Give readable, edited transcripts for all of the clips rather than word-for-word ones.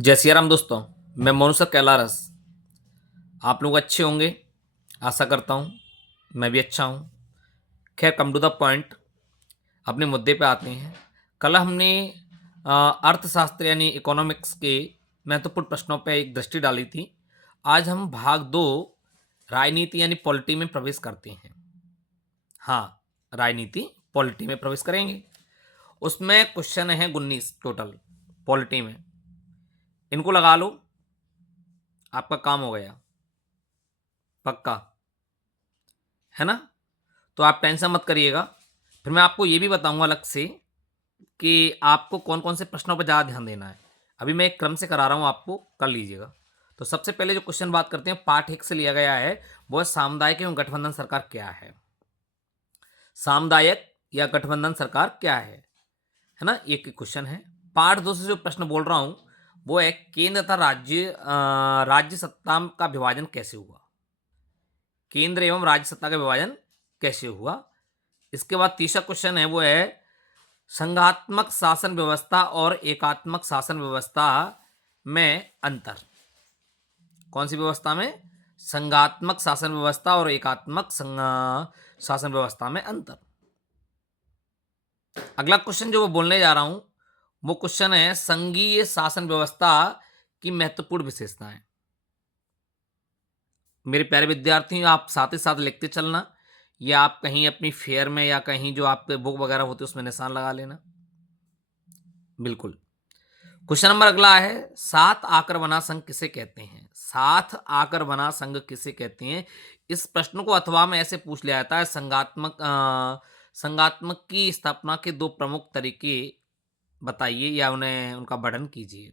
जय सिया राम दोस्तों। मैं मोनू सर कैलारस। आप लोग अच्छे होंगे, आशा करता हूँ। मैं भी अच्छा हूँ। खैर, कम टू द पॉइंट, अपने मुद्दे पे आते हैं। कल हमने अर्थशास्त्र यानी इकोनॉमिक्स के महत्वपूर्ण प्रश्नों पर एक दृष्टि डाली थी। आज हम भाग दो, राजनीति यानी पॉलिटी में प्रवेश करते हैं। हाँ, राजनीति पॉलिटी में प्रवेश करेंगे। उसमें क्वेश्चन है 19 टोटल पॉलिटी में। इनको लगा लो, आपका काम हो गया पक्का, है ना। तो आप टेंशन मत करिएगा। फिर मैं आपको ये भी बताऊंगा अलग से कि आपको कौन कौन से प्रश्नों पर ज़्यादा ध्यान देना है। अभी मैं एक क्रम से करा रहा हूँ, आपको कर लीजिएगा। तो सबसे पहले जो क्वेश्चन बात करते हैं, पार्ट 1 से लिया गया है, वो है सामुदायिक एवं गठबंधन सरकार क्या है। सामुदायिक या गठबंधन सरकार क्या है ना, ये क्वेश्चन है। पार्ट 2 से जो प्रश्न बोल रहा हूँ वो है केंद्र तथा राज्य सत्ता का विभाजन कैसे हुआ। केंद्र एवं राज्य सत्ता का विभाजन कैसे हुआ। इसके बाद तीसरा क्वेश्चन है, वो है संघात्मक शासन व्यवस्था और एकात्मक शासन व्यवस्था में अंतर। कौन सी व्यवस्था में? संघात्मक शासन व्यवस्था और एकात्मक शासन व्यवस्था में अंतर। अगला क्वेश्चन जो वो बोलने जा रहा हूं, वो क्वेश्चन है संघीय शासन व्यवस्था की महत्वपूर्ण विशेषताएं। मेरे प्यारे विद्यार्थी, आप साथ ही साथ लिखते चलना, या आप कहीं अपनी फेयर में या कहीं जो आपके बुक वगैरह होते उसमें निशान लगा लेना। बिल्कुल। क्वेश्चन नंबर अगला है, सात आकर बना संघ किसे कहते हैं। सात आकर बना संघ किसे कहते हैं। इस प्रश्न को अथवा में ऐसे पूछ लिया जाता है, संघात्मक की स्थापना के दो प्रमुख तरीके बताइए या उन्हें उनका वर्णन कीजिए।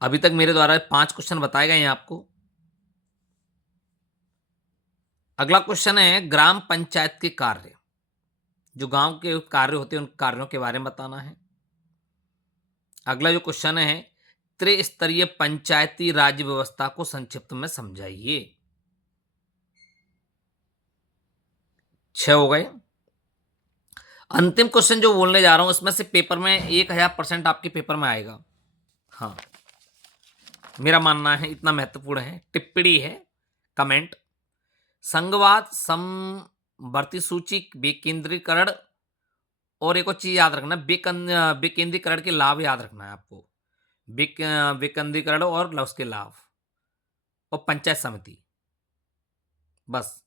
अभी तक मेरे द्वारा 5 क्वेश्चन बताए गए हैं आपको। अगला क्वेश्चन है ग्राम पंचायत के कार्य। जो गांव के कार्य होते हैं उन कार्यों के बारे में बताना है। अगला जो क्वेश्चन है, त्रिस्तरीय पंचायती राज व्यवस्था को संक्षिप्त में समझाइए। 6 हो गए। अंतिम क्वेश्चन जो बोलने जा रहा हूं, इसमें से पेपर में 1000% आपके पेपर में आएगा। हाँ, मेरा मानना है इतना महत्वपूर्ण है। टिप्पणी है, कमेंट। संघवाद, समवर्ती सूची, विकेंद्रीकरण और एक और चीज याद रखना, विकेंद्रीकरण के लाभ याद रखना है आपको। विकेंद्रीकरण और उसके लाभ, और पंचायत समिति। बस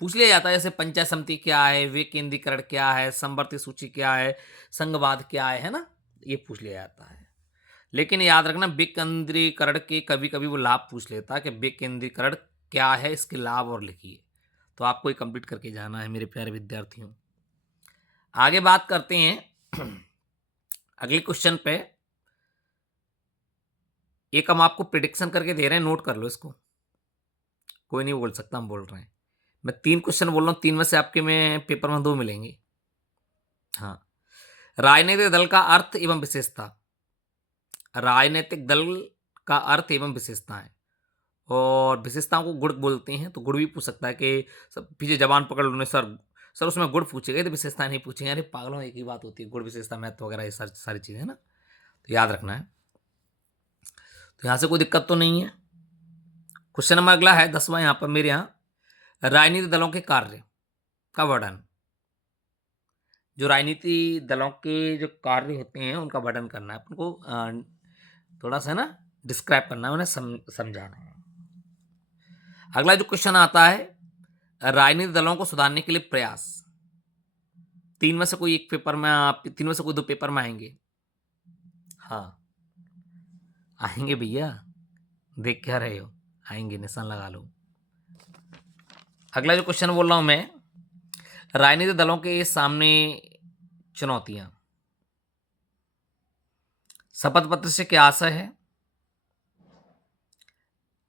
पूछ लिया जाता है, जैसे पंचायत समिति क्या है, विकेंद्रीकरण क्या है, समवर्ती सूची क्या है, संघवाद क्या है ना, ये पूछ लिया जाता है। लेकिन याद रखना, विकेंद्रीकरण के कभी कभी वो लाभ पूछ लेता है कि विकेंद्रीकरण क्या है, इसके लाभ और लिखिए। तो आपको ये कंप्लीट करके जाना है मेरे प्यारे विद्यार्थियों। आगे बात करते हैं अगले क्वेश्चन पे। एक हम आपको प्रिडिक्शन करके दे रहे हैं, नोट कर लो इसको। कोई नहीं बोल सकता हम बोल रहे हैं। मैं 3 क्वेश्चन बोल रहा हूँ, 3 में से आपके में पेपर में 2 मिलेंगे। हाँ, राजनीतिक दल का अर्थ एवं विशेषता। राजनीतिक दल का अर्थ एवं विशेषताएं, और विशेषताओं को गुण बोलते हैं। तो गुण भी पूछ सकता है कि सब पीछे जबान पकड़ लो सर, सर उसमें गुण पूछेगा तो विशेषता नहीं पूछेंगे। अरे पागलों, एक ही बात होती है, गुण विशेषता महत्व वगैरह ये सारी चीजें है ना, तो याद रखना है। तो यहाँ से कोई दिक्कत तो नहीं है। क्वेश्चन नंबर अगला है 10वां, यहाँ पर मेरे यहाँ राजनीतिक दलों के कार्य का वर्णन। जो राजनीति दलों के जो कार्य होते हैं उनका वर्णन करना है अपन को, थोड़ा सा ना डिस्क्राइब करना है, उन्हें समझाना है। अगला जो क्वेश्चन आता है, राजनीतिक दलों को सुधारने के लिए प्रयास। 3 में से कोई एक पेपर में, आप 3 में से कोई 2 पेपर में आएंगे। हाँ, आएंगे भैया, देख क्या रहे हो, आएंगे, निशान लगा लो। अगला जो क्वेश्चन बोल रहा हूं मैं, राजनीतिक दलों के सामने चुनौतियां। शपथ पत्र से क्या आशय है।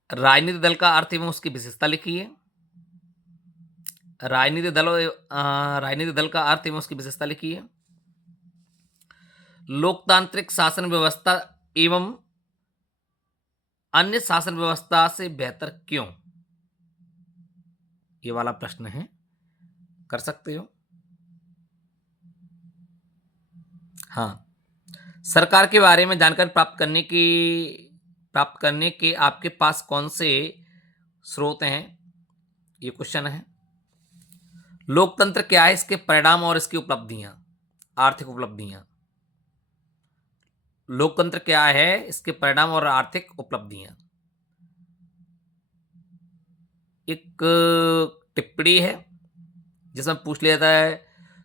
राजनीतिक दल का अर्थ एवं उसकी विशेषता लिखिए। राजनीतिक दल का अर्थ एवं उसकी विशेषता लिखिए। लोकतांत्रिक शासन व्यवस्था एवं अन्य शासन व्यवस्था से बेहतर क्यों। ये वाला प्रश्न है, कर सकते हो। हाँ, सरकार के बारे में जानकारी प्राप्त करने के आपके पास कौन से स्रोत हैं? ये क्वेश्चन है। लोकतंत्र क्या है, इसके परिणाम और इसकी उपलब्धियां, आर्थिक उपलब्धियां। लोकतंत्र क्या है, इसके परिणाम और आर्थिक उपलब्धियां। एक टिप्पणी है जिसमें पूछ लिया जाता है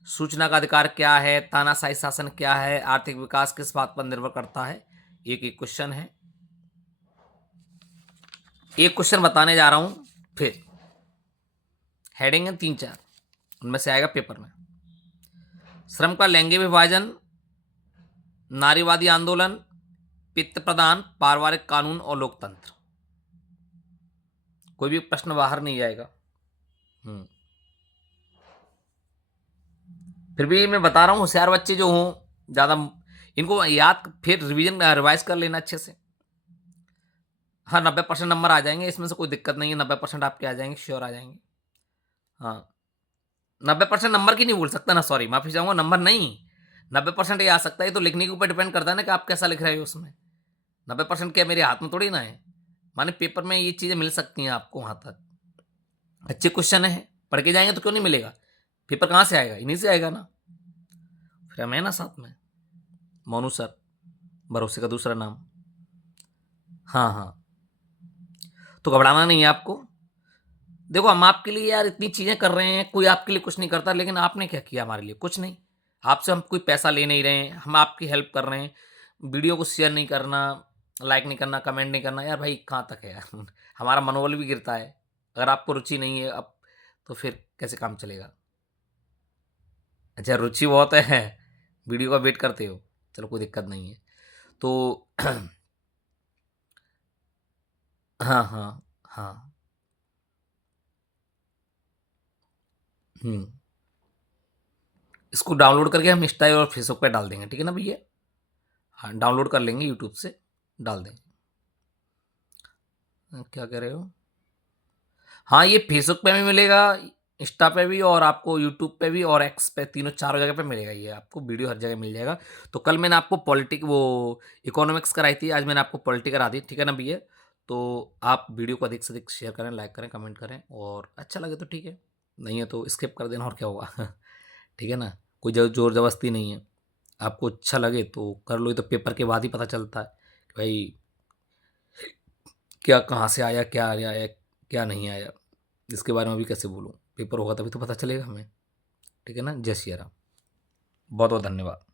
सूचना का अधिकार क्या है, तानाशाही शासन क्या है, आर्थिक विकास किस बात पर निर्भर करता है। एक क्वेश्चन है। एक क्वेश्चन बताने जा रहा हूं, फिर हेडिंग है 3-4, उनमें से आएगा पेपर में। श्रम का लैंगिक विभाजन, नारीवादी आंदोलन, पित्त प्रदान, पारिवारिक कानून और लोकतंत्र। कोई भी प्रश्न बाहर नहीं जाएगा। फिर भी मैं बता रहा हूं, होशियार बच्चे जो हों ज्यादा इनको याद, फिर रिवाइज कर लेना अच्छे से। हाँ, 90% नंबर आ जाएंगे, इसमें से कोई दिक्कत नहीं है। 90% आपके आ जाएंगे, श्योर आ जाएंगे। हाँ, 90% नंबर की नहीं बोल सकता ना, सॉरी, माफी चाहूंगा, नंबर नहीं, 90% ये आ सकता है। तो लिखने के ऊपर डिपेंड करता है ना कि आप कैसा लिख रहे हो उसमें। 90% क्या मेरे हाथ में थोड़ी ना है, माने पेपर में ये चीजें मिल सकती हैं आपको। वहां तक अच्छे क्वेश्चन है, पढ़ के जाएंगे तो क्यों नहीं मिलेगा। पेपर कहाँ से आएगा, इन्हीं से आएगा ना। फिर हम है ना साथ में, मोनू सर, भरोसे का दूसरा नाम। हाँ हाँ, तो घबराना नहीं है आपको। देखो, हम आपके लिए यार इतनी चीजें कर रहे हैं, कोई आपके लिए कुछ नहीं करता, लेकिन आपने क्या किया हमारे लिए? कुछ नहीं। आपसे हम कोई पैसा ले नहीं रहे हैं, हम आपकी हेल्प कर रहे हैं। वीडियो को शेयर नहीं करना, लाइक नहीं करना, कमेंट नहीं करना, यार भाई कहाँ तक है यार। हमारा मनोबल भी गिरता है। अगर आपको रुचि नहीं है अब, तो फिर कैसे काम चलेगा? अच्छा, रुचि बहुत है, वीडियो का वेट करते हो, चलो कोई दिक्कत नहीं है। तो हाँ हाँ हाँ। हम्म, इसको डाउनलोड करके हम इंस्टा और फेसबुक पे डाल देंगे, ठीक है ना भैया? हाँ, डाउनलोड कर लेंगे, यूट्यूब से डाल देंगे। क्या कह रहे हो? हाँ, ये फेसबुक पे भी मिलेगा, इंस्टा पे भी, और आपको यूट्यूब पे भी, और एक्स पे, तीनों चारों जगह पे मिलेगा। ये आपको वीडियो हर जगह मिल जाएगा। तो कल मैंने आपको पॉलिटिक वो इकोनॉमिक्स कराई थी, आज मैंने आपको पॉलिटी करा दी, ठीक है ना भैया? तो आप वीडियो को अधिक से अधिक शेयर करें, लाइक करें, कमेंट करें, और अच्छा लगे तो ठीक है, नहीं है तो स्किप कर देना, और क्या होगा। ठीक है ना? कोई जोर जबरदस्ती नहीं है। आपको अच्छा लगे तो कर लो, ये तो पेपर के बाद ही पता चलता है कि भाई क्या कहाँ से आया, क्या आया, क्या नहीं आया। इसके बारे में भी कैसे बोलूँ? पेपर होगा तभी तो पता चलेगा हमें। ठीक है ना? जय सिया राम। बहुत बहुत धन्यवाद।